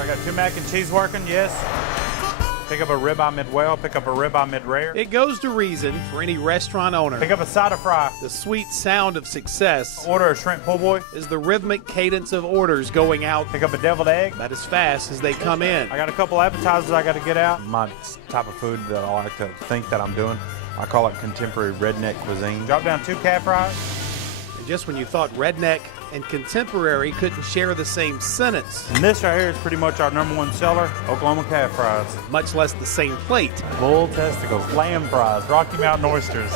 I got 2 mac and cheese working, yes. Pick up a ribeye mid-well, pick up a ribeye mid-rare. It goes to reason for any restaurant owner. Pick up a side of fry. The sweet sound of success Order a shrimp po' boy. is the rhythmic cadence of orders going out Pick up a deviled egg. about as fast as they come in. I got a couple appetizers I got to get out. My type of food that I like to think that I'm doing, I call it contemporary redneck cuisine. Drop down 2 calf fries. And just when you thought redneck and contemporary couldn't share the same sentence, And this right here is pretty much our #1 seller, Oklahoma calf fries. much less the same plate, Bull testicles, lamb fries, Rocky Mountain oysters.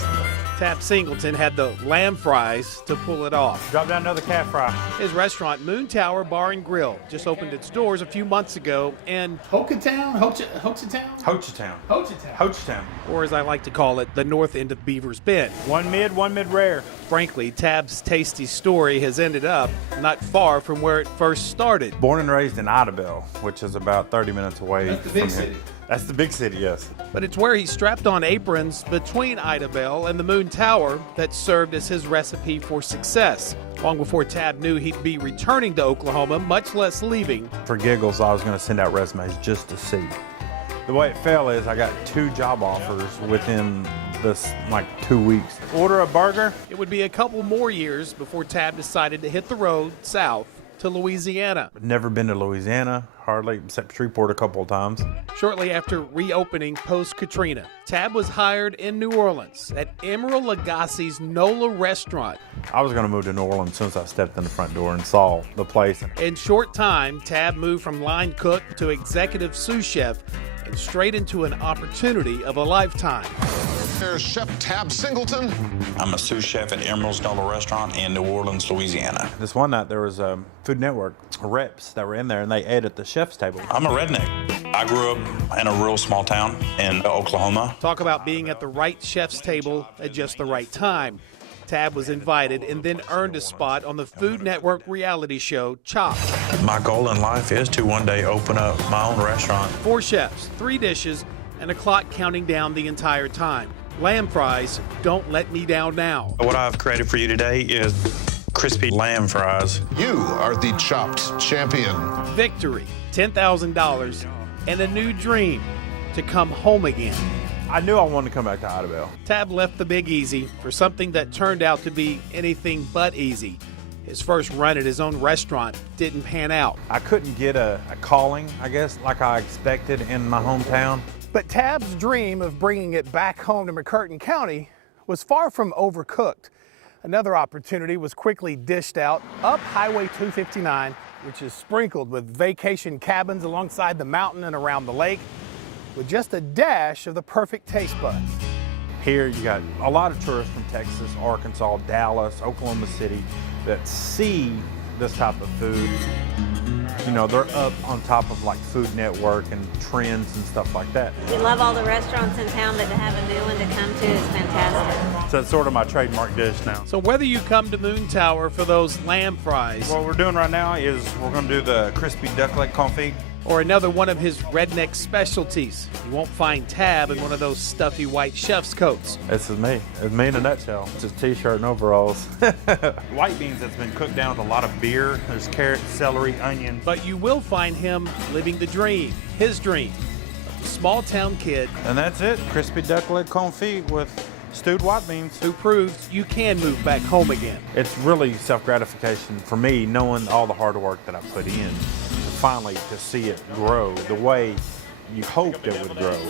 Tab Singleton had the lamb fries to pull it off. Drop down another calf fry. His restaurant, Moon Tower Bar and Grill, just opened its doors a few months ago in Hochatown? Hochatown. or as I like to call it, the north end of Beaver's Bend. 1 mid rare. Frankly, Tab's tasty story has ended up not far from where it first started. Born and raised in Idabel, which is about 30 minutes away That's the big from here. city. That's the big city, yes. But it's where he strapped on aprons between Idabel and the Moon Tower that served as his recipe for success. Long before Tab knew he'd be returning to Oklahoma, much less leaving, For giggles, I was going to send out resumes just to see. The way it fell is I got 2 job offers within this, like, 2 weeks. Order a burger. it would be a couple more years before Tab decided to hit the road south to Louisiana. Never been to Louisiana, hardly, except Shreveport a couple of times. Shortly after reopening post-Katrina, Tab was hired in New Orleans at Emerald Lagasse's Nola restaurant. I was going to move to New Orleans as soon as I stepped in the front door and saw the place. In short time, Tab moved from line cook to executive sous chef and straight into an opportunity of a lifetime. There's Chef Tab Singleton. I'm a sous chef at Emerald's Nola Restaurant in New Orleans, Louisiana. This one night there was Food Network reps that were in there and they ate at the chef's table. I'm a redneck. I grew up in a real small town in Oklahoma. Talk about being at the right chef's table at just the right time. Tab was invited and then earned a spot on the Food Network reality show Chopped. My goal in life is to one day open up my own restaurant. 4 chefs, 3 dishes, and a clock counting down the entire time. Lamb fries, don't let me down now. What I've created for you today is crispy lamb fries. You are the Chopped champion. Victory, $10,000, and a new dream to come home again. I knew I wanted to come back to Idabel. Tab left the Big Easy for something that turned out to be anything but easy. His first run at his own restaurant didn't pan out. I couldn't get a calling, I guess, like I expected in my hometown. But Tab's dream of bringing it back home to McCurtain County was far from overcooked. Another opportunity was quickly dished out up Highway 259, which is sprinkled with vacation cabins alongside the mountain and around the lake, with just a dash of the perfect taste buds. Here you got a lot of tourists from Texas, Arkansas, Dallas, Oklahoma City that see this type of food. You know, they're up on top of like Food Network and trends and stuff like that. We love all the restaurants in town, but to have a new one to come to is fantastic. So it's sort of my trademark dish now. So whether you come to Moon Tower for those lamb fries What we're doing right now is we're going to do the crispy duck leg confit. or another one of his redneck specialties, you won't find Tab in one of those stuffy white chef's coats. This is me. It's me in a nutshell. It's just t-shirt and overalls. White beans that's been cooked down with a lot of beer. There's carrots, celery, onions. But you will find him living the dream, his dream, of the small town kid And that's it. Crispy duck leg confit with stewed white beans. who proves you can move back home again. It's really self-gratification for me, knowing all the hard work that I put in. Finally, to see it grow the way you hoped it would grow.